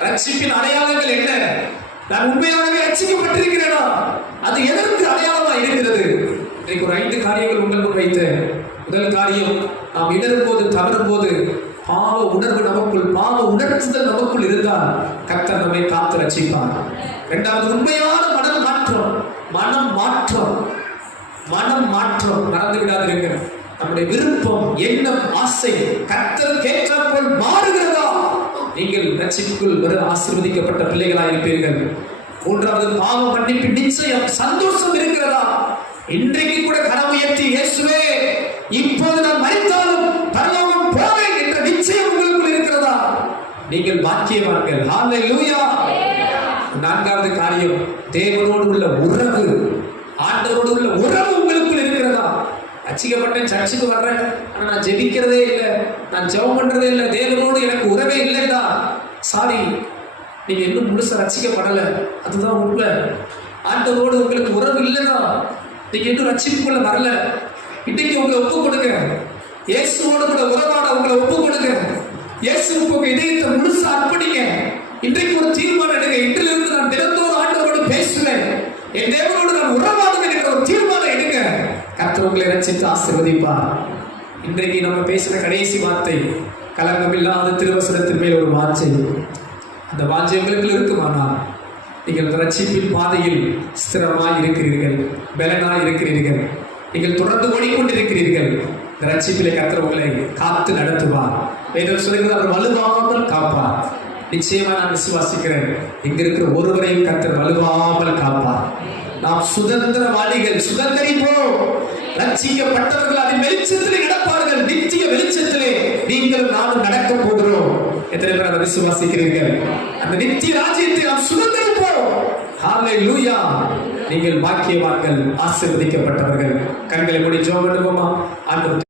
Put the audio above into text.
ரட்சிப்பின் அடையாளங்கள் என்ன? நான் உண்மையாகவே ரட்சிக்கப்பட்டிருக்கிறேனா? அது எதற்கு அடையாளமா இருக்கிறது? இன்னைக்கு ஒரு ஐந்து காரியங்கள் உங்கள் முன் முதல் காரியம் நாம் இடரும் போது தவறும் போது பாவ உணர்வு நமக்குள் பாவ உணர்த்துதல் நமக்குள் இருந்தால் கர்த்தர் நம்மை காத்து ரட்சிப்பார். இரண்டாவது உண்மையான மனம் மாற்றம். மனம் மாற்றம். மனம் மாற்றம். நடந்து விடாதிருங்கள். நம்முடைய விருப்பம் எண்ணம் ஆசை கர்த்தர் கேட்டால் மாறுகிறதா? நீங்கள் ரட்சிப்புக்குள் வெறும் ஆசீர்வதிக்கப்பட்ட பிள்ளைகளாக இருப்பீர்கள் மூன்றாவது பாவ மன்னிப்பு நிச்சயம் சந்தோஷம் இருக்கிறதா? இன்றைக்கு கூட கரம் உயர்த்தி இயேசுவே இப்போது நான் மறித்தாலும் பரலோகம் போவேன் என்ற நிச்சயம் உங்களுக்குள் இருக்கிறதா? நீங்கள் பாக்கியவான்கள். ஹalleluya. நான்காவது காரியம் தேவனோடு உள்ள உறவு. ஆண்டவரோடு உள்ள உறவு உங்களுக்குள் இருக்கிறதா? ரசிக்கப்பட்டேன் சர்ச்சுக்கு வர்றேன். ஆனால் நான் ஜெபிக்கிறதே இல்லை. நான் ஜெபம் பண்ணுறதே இல்லை. தேவனோடு எனக்கு உறவே இல்லைடா. சாரி நீங்க இன்னும் முழுசாக ரசிக்கப்படலை. அதுதான் உண்மை. ஆண்டவோடு உங்களுக்கு உறவு இல்லைன்னா நீங்கள் இன்னும் ரட்சிப்புக்குள்ள வரல. இன்னைக்கு உங்களை ஒப்பு கொடுங்க. இயேசுவோடு கூட உறவாட உங்களை ஒப்பு கொடுங்க. இயேசுவுக்கு உங்க இதயத்தை முழுசா அர்ப்பணிங்க. இன்றைக்கு ஒரு தீர்மானம் எடுங்க. இன்றிலிருந்து நான் தினத்தோடு ஆண்டவோடு பேசுவேன். என் தேவன் உங்களை ரட்சித்து ஆசிர்வதிப்பார். இன்றைக்கு நம்ம பேசின கடைசி வார்த்தை கலங்கமில்லாத திருவசனத்தின் மேல் ஒரு வாஞ்சை. அந்த வாஞ்சை உங்களுக்கு இருக்குமானால் நீங்கள் ரட்சிப்பின் பாதையில் ஸ்திரமாய் இருக்கிறீர்கள் பலனாய் இருக்கிறீர்கள். நீங்கள் தொடர்ந்து ஓடிக்கொண்டிருக்கிறீர்கள். இந்த ரட்சிப்பிலே கத்திர உங்களை காத்து நடத்துவார். வேதம் சொல்லுகிறது அவர் வலுவாமல் காப்பார். நிச்சயமா நான் விசுவாசிக்கிறேன். இங்க இருக்கிற ஒருவரையும் கர்த்தர் வலுவாமல் காப்பார். நாம் சுதந்திரவாதிகள் சுதந்திரிப்போம் ரட்சிக்கப்பட்டவர்கள் அதன் வெளிச்சத்திலே நடப்பார்கள் நித்திய வெளிச்சத்திலே நீங்கள் நானும் நடக்க போகிறோம். எத்தனை பேர் அதை விசுவாசிக்கிறீர்கள்? அந்த நித்திய ராஜ்யத்தை நாம் சுதந்திரிப்போம் லூயா நீங்கள் பாக்கியவான்கள் ஆசிர்வதிக்கப்பட்டவர்கள். கண்களை மூடி ஜோம் பண்ணுவோமா ஆண்டவர்